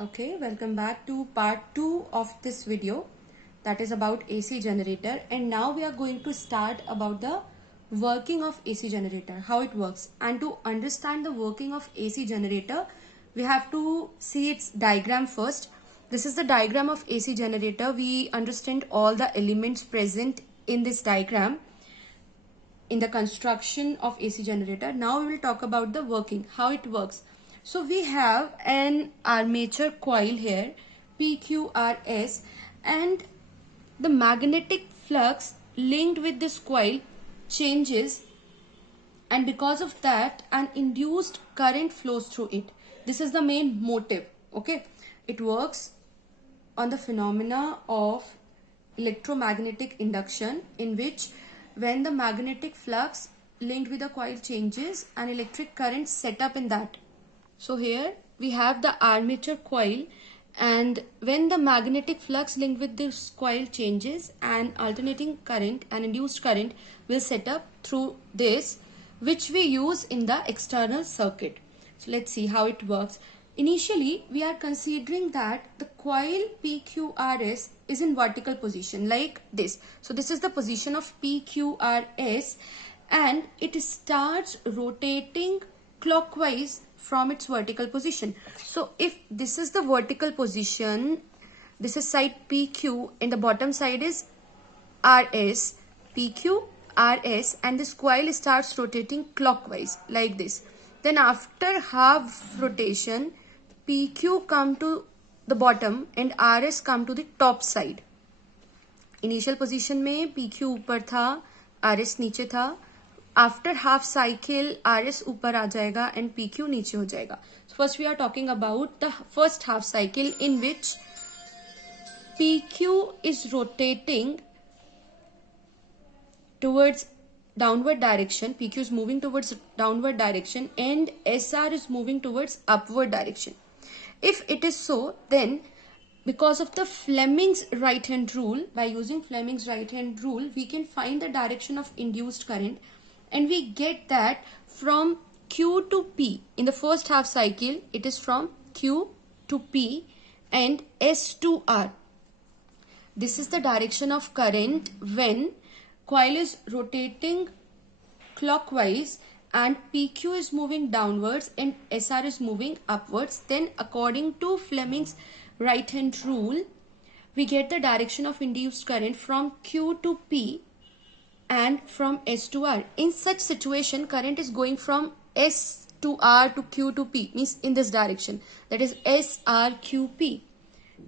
Okay, welcome back to part 2 of this video, that is about AC generator. And now we are going to start about the working of AC generator, how it works. And to understand the working of AC generator, we have to see its diagram first. This is the diagram of AC generator. We understand all the elements present in this diagram in the construction of AC generator. Now we will talk about the working, how it works. So we have an armature coil here, PQRS, and the magnetic flux linked with this coil changes, and because of that an induced current flows through it. This is the main motive. Okay, it works on the phenomena of electromagnetic induction, in which when the magnetic flux linked with the coil changes, an electric current set up in that. So here we have the armature coil, and when the magnetic flux linked with this coil changes, an alternating current, an induced current will set up through this, which we use in the external circuit. So let's see how it works. Initially, we are considering that the coil PQRS is in vertical position like this. So this is the position of PQRS, and it starts rotating clockwise from its vertical position. So if this is the vertical position, this is side PQ and the bottom side is RS, PQ, RS, and this coil starts rotating clockwise like this. Then after half rotation, PQ come to the bottom and RS come to the top side. Initial position में PQ ऊपर था, RS नीचे था. After half cycle RS ऊपर आ जाएगा and PQ नीचे हो जाएगा. First we are talking about the first half cycle in which PQ is rotating towards downward direction. PQ is moving towards downward direction and SR is moving towards upward direction. If it is so, then because of the Fleming's right hand rule, by using Fleming's right hand rule, we can find the direction of induced current, and we get that from Q to P. In the first half cycle, it is from Q to P and S to R. This is the direction of current when coil is rotating clockwise and PQ is moving downwards and SR is moving upwards. Then according to Fleming's right hand rule, we get the direction of induced current from Q to P and from S to R. In such situation, current is going from S to R to Q to P, means in this direction, that is SRQP.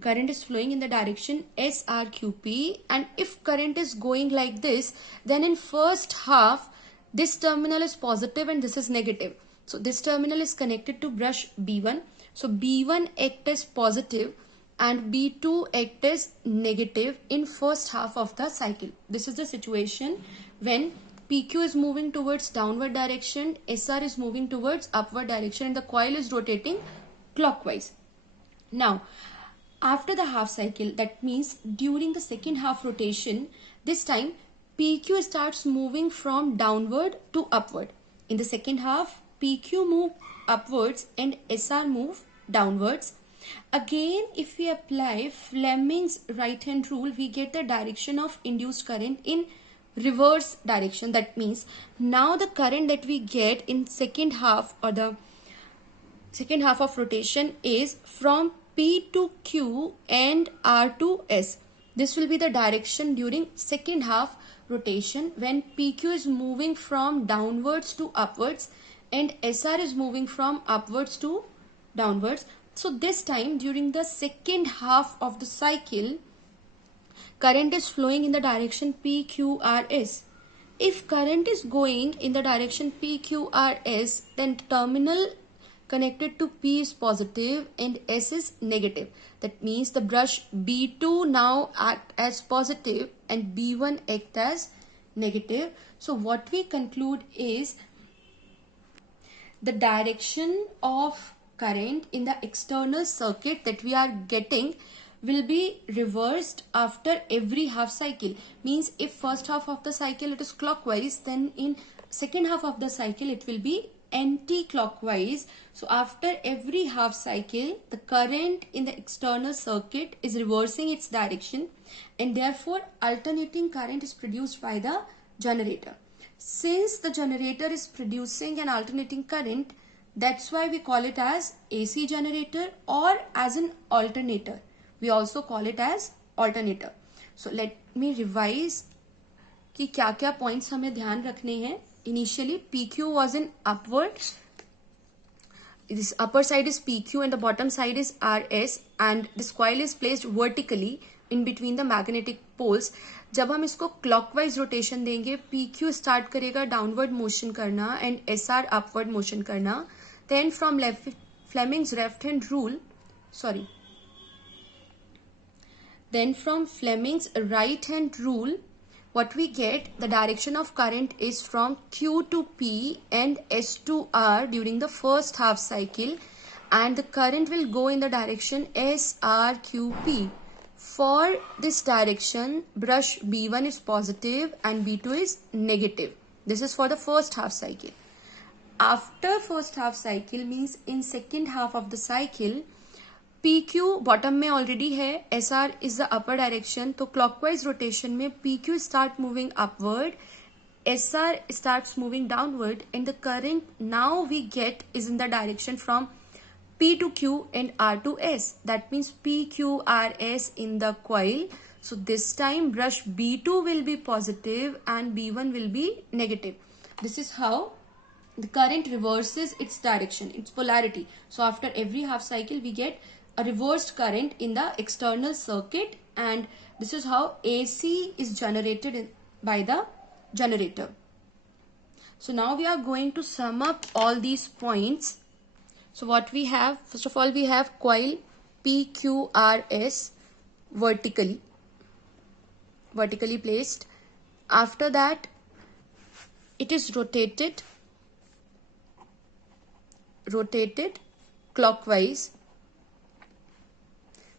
Current is flowing in the direction SRQP, and if current is going like this, then in first half this terminal is positive and this is negative. So this terminal is connected to brush B1. So B1 act as positive and B2 act as negative in first half of the cycle. This is the situation when PQ is moving towards downward direction, SR is moving towards upward direction, and the coil is rotating clockwise. Now, after the half cycle, that means during the second half rotation, this time PQ starts moving from downward to upward. In the second half, PQ move upwards and SR move downwards. Again, if we apply Fleming's right hand rule, we get the direction of induced current in reverse direction. That means now the current that we get in second half, or the second half of rotation, is from P to Q and R to S. This will be the direction during second half rotation when PQ is moving from downwards to upwards and SR is moving from upwards to downwards. So this time during the second half of the cycle, current is flowing in the direction PQRS. If current is going in the direction PQRS, then terminal connected to P is positive and S is negative. That means the brush B2 now act as positive and B1 act as negative. So what we conclude is the direction of current in the external circuit that we are getting will be reversed after every half cycle. Means if first half of the cycle it is clockwise, then in second half of the cycle it will be anti-clockwise. So after every half cycle, the current in the external circuit is reversing its direction, and therefore alternating current is produced by the generator. Since the generator is producing an alternating current, that's why we call it as AC generator, or as an alternator. We also call it as alternator. So let me revise कि क्या क्या points हमें ध्यान रखने हैं. Initially PQ was in upward. This upper side is PQ and the bottom side is RS, and this coil is placed vertically in between the magnetic poles. जब हम इसको clockwise rotation देंगे, PQ start करेगा downward motion करना and SR upward motion करना. Then from Fleming's left hand rule, then from Fleming's right hand rule, what we get, the direction of current is from Q to P and S to R during the first half cycle, and the current will go in the direction SRQP. For this direction, brush B1 is positive and B2 is negative. This is for the first half cycle. After first half cycle means in second half of the cycle, PQ bottom में already है, SR is the upper direction, तो clockwise rotation में PQ start moving upward, SR starts moving downward, and the current now we get is in the direction from P to Q and R to S. That means PQRS in the coil. So this time brush B2 will be positive and B1 will be negative. This is how the current reverses its direction, its polarity. So after every half cycle we get a reversed current in the external circuit, and this is how AC is generated by the generator. So now we are going to sum up all these points. So what we have, first of all, we have coil PQRS vertically placed. After that, it is rotated clockwise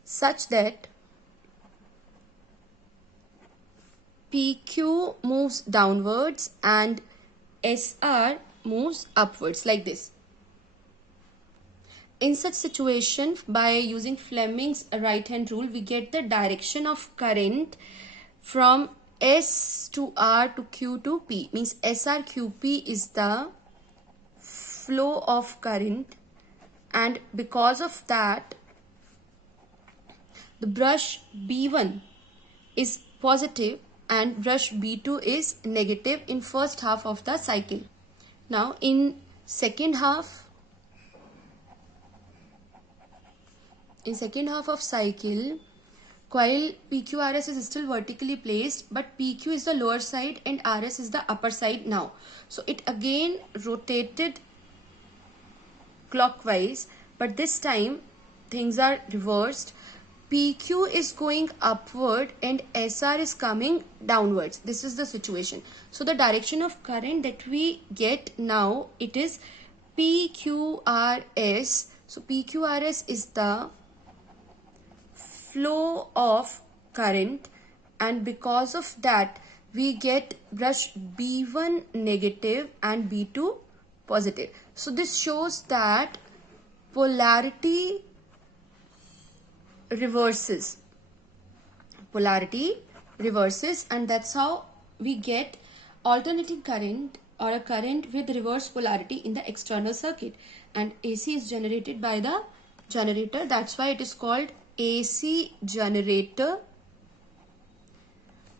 such that PQ moves downwards and SR moves upwards like this. In such situation, by using Fleming's right hand rule, we get the direction of current from S to R to Q to P. Means SRQP is the flow of current, and because of that the brush B1 is positive and brush B2 is negative in first half of the cycle. Now in second half of cycle, coil PQRS is still vertically placed, but PQ is the lower side and RS is the upper side now. So it again rotated clockwise, but this time things are reversed. PQ is going upward and SR is coming downwards. This is the situation. So the direction of current that we get now, it is PQRS. So PQRS is the flow of current, and because of that we get brush B1 negative and B2 positive. So this shows that polarity reverses, and that's how we get alternating current or a current with reverse polarity in the external circuit, and AC is generated by the generator. That's why it is called AC generator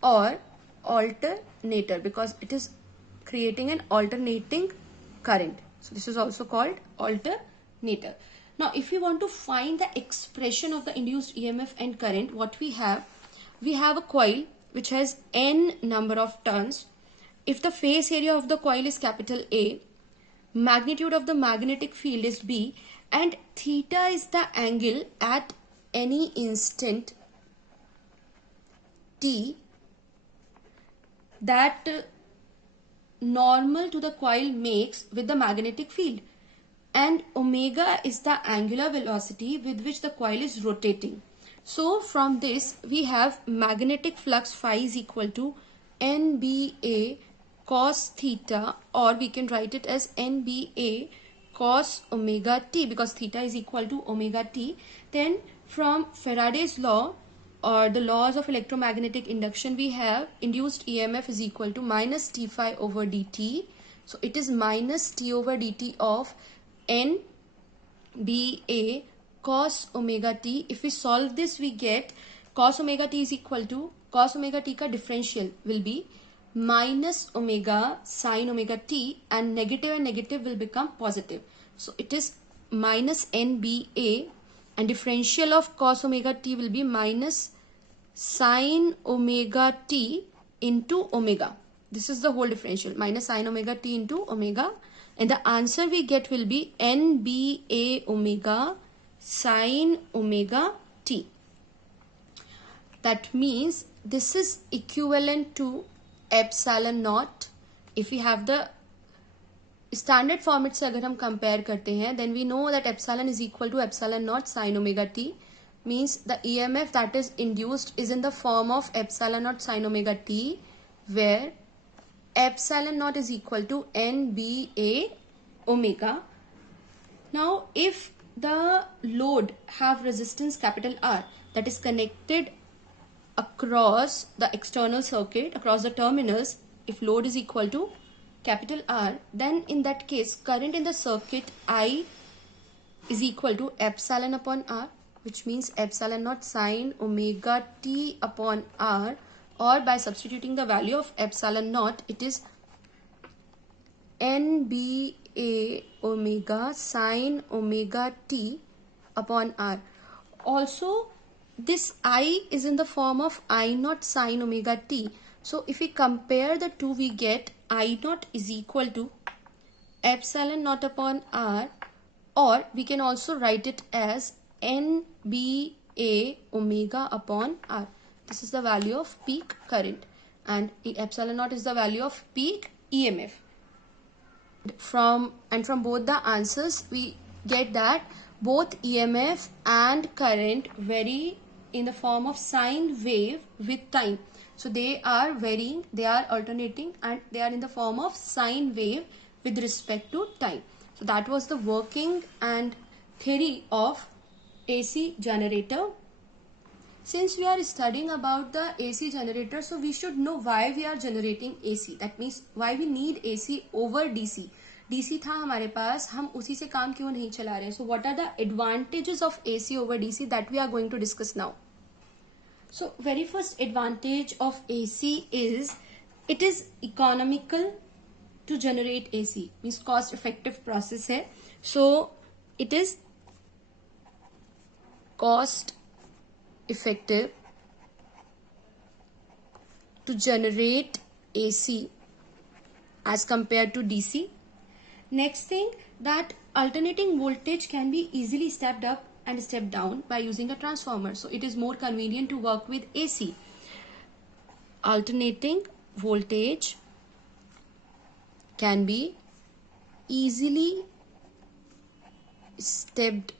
or alternator, because it is creating an alternating current. So this is also called alternator. Now if we want to find the expression of the induced EMF and current, what we have a coil which has n number of turns. If the face area of the coil is capital A, magnitude of the magnetic field is B, and theta is the angle at any instant t that normal to the coil makes with the magnetic field, and omega is the angular velocity with which the coil is rotating. So from this we have magnetic flux phi is equal to NBA cos theta, or we can write it as NBA cos omega t, because theta is equal to omega t. Then from Faraday's law or the laws of electromagnetic induction, we have induced EMF is equal to minus t phi over dt. So it is minus t over dt of NBA cos omega t. If we solve this, we get cos omega t is equal to, cos omega t ka differential will be minus omega sin omega t, and negative will become positive. So it is minus NBA, and differential of cos omega t will be minus sin omega t into omega. This is the whole differential, minus sin omega t into omega, and the answer we get will be NBA omega sin omega t. That means this is equivalent to epsilon naught. If we have the standard format से अगर हम compare करते हैं, then we know that epsilon is equal to epsilon naught sin omega t. Means the EMF that is induced is in the form of epsilon naught sin omega t, where epsilon naught is equal to NBA omega. Now if the load have resistance capital R that is connected across the external circuit, across the terminals, if load is equal to capital R, then in that case current in the circuit I is equal to epsilon upon R, which means epsilon naught sin omega t upon R, or by substituting the value of epsilon naught, it is NBA omega sin omega t upon R. Also this I is in the form of I naught sin omega t. So if we compare the two, we get I naught is equal to epsilon naught upon R, or we can also write it as NBA omega upon R. This is the value of peak current, and epsilon naught is the value of peak EMF. From both the answers we get that both EMF and current vary in the form of sine wave with time. So they are varying, they are alternating, and they are in the form of sine wave with respect to time. So that was the working and theory of AC generator. Since we are studying about the AC generator, so we should know why we are generating AC. That means why we need AC over DC. DC था हमारे पास, हम उसी से काम क्यों नहीं चला रहे? So what are the advantages of AC over DC that we are going to discuss now? So very first advantage of AC is it is economical to generate AC. Means cost effective process है. So it is cost effective to generate AC as compared to DC. Next thing, that alternating voltage can be easily stepped up and stepped down by using a transformer. So it is more convenient to work with AC. Alternating voltage can be easily stepped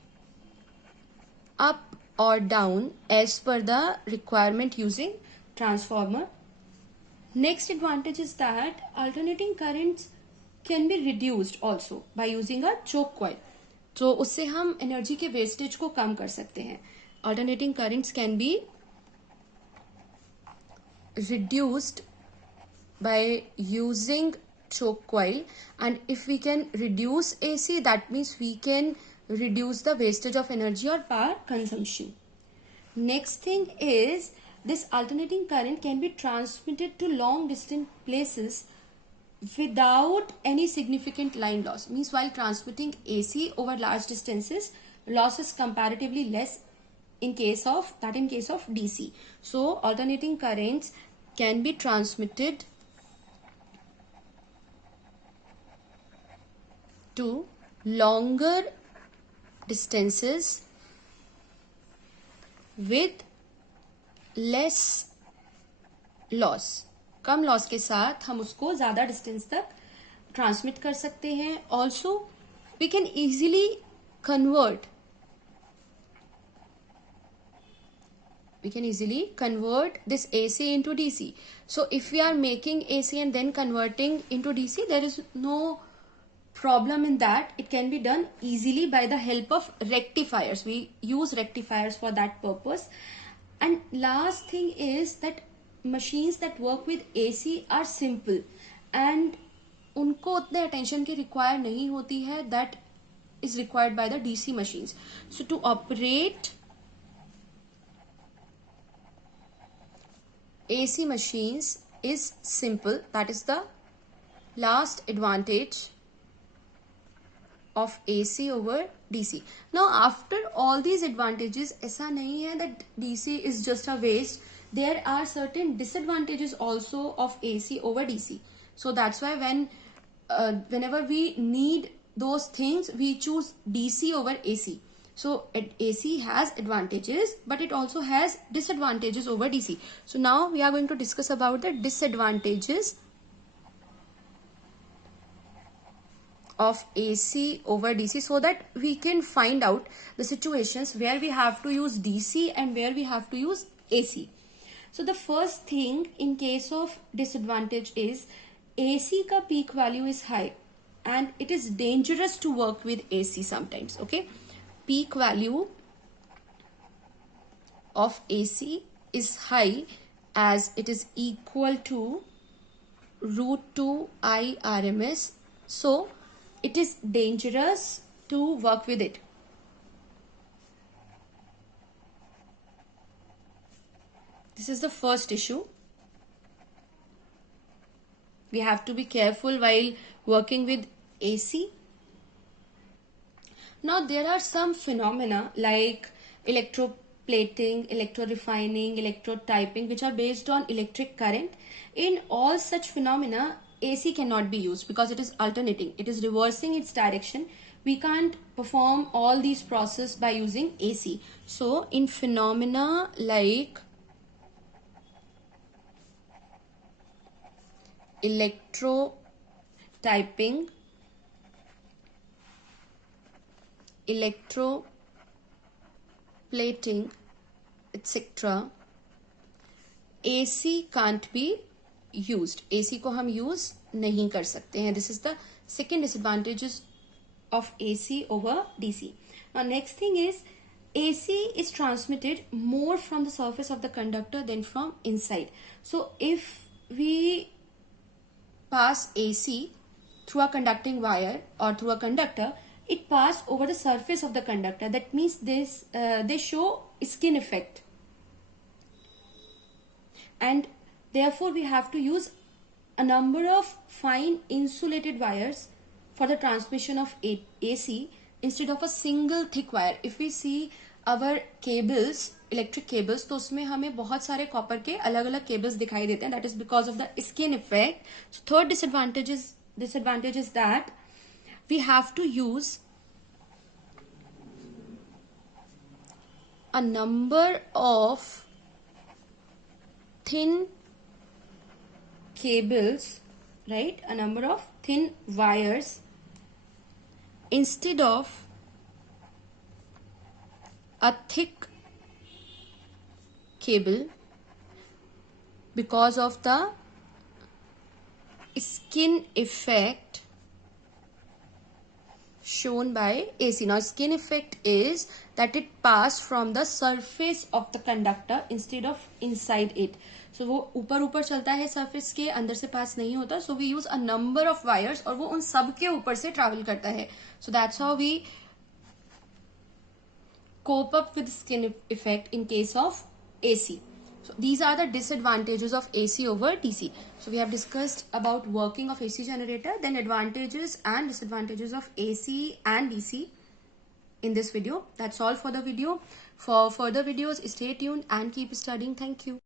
up or down as per the requirement using transformer. Next advantage is that alternating currents can be reduced also by using a choke coil. तो उससे हम energy के wastage को कम कर सकते हैं. Alternating currents can be reduced by using choke coil, and if we can reduce AC, that means we can reduce the wastage of energy or power consumption. Next thing is this alternating current can be transmitted to long distant places without any significant line loss. Means while transmitting AC over large distances, loss is comparatively less in case of DC. So alternating currents can be transmitted to longer distances with less loss. Come loss के साथ हम उसको ज़्यादा distance तक transmit कर सकते हैं. Also we can easily convert We can easily convert this AC into DC. So if we are making AC and then converting into DC, there is no problem in that. It can be done easily by the help of rectifiers. We use rectifiers for that purpose. And last thing is that machines that work with AC are simple and उनको उतने attention की require नहीं होती है that is required by the DC machines. So to operate AC machines is simple. That is the last advantage of AC over DC. Now after all these advantages, ऐसा नहीं है that DC is just a waste. There are certain disadvantages also of AC over DC. So that's why whenever we need those things, we choose DC over AC. So AC has advantages, but it also has disadvantages over DC. So now we are going to discuss about the disadvantages of AC over DC, so that we can find out the situations where we have to use DC and where we have to use AC. So the first thing in case of disadvantage is AC ka peak value is high and it is dangerous to work with AC sometimes. Okay, peak value of AC is high as it is equal to root 2 I RMS. So it is dangerous to work with it. This is the first issue. We have to be careful while working with AC. Now there are some phenomena like electroplating, electrorefining, electrotyping, which are based on electric current. In all such phenomena, AC cannot be used because it is alternating. It is reversing its direction. We can't perform all these processes by using AC. So in phenomena like electrotyping, electroplating, etc., AC can't be used. AC को हम use नहीं कर सकते हैं. This is the second disadvantages of AC over DC. Now next thing is AC is transmitted more from the surface of the conductor than from inside. So if we pass AC through a conducting wire or through a conductor, it pass over the surface of the conductor. That means this they show skin effect, and therefore we have to use a number of fine insulated wires for the transmission of AC instead of a single thick wire. If we see our cables, electric cables, तो उसमें हमें बहुत सारे copper के अलग अलग cables दिखाई देते हैं. That is because of the skin effect. So third disadvantage is that we have to use a number of thin cables, right? A number of thin wires instead of a thick cable because of the skin effect shown by AC. Now skin effect is that it pass from the surface of the conductor instead of inside it. So वो ऊपर ऊपर चलता है surface के, अंदर से pass नहीं होता. So we use a number of wires और वो उन सब के ऊपर से travel करता है. So that's how we cope up with skin effect in case of AC. So these are the disadvantages of AC over DC. So we have discussed about working of AC generator, then advantages and disadvantages of AC and DC in this video. That's all for the video. For further videos, stay tuned and keep studying. Thank you.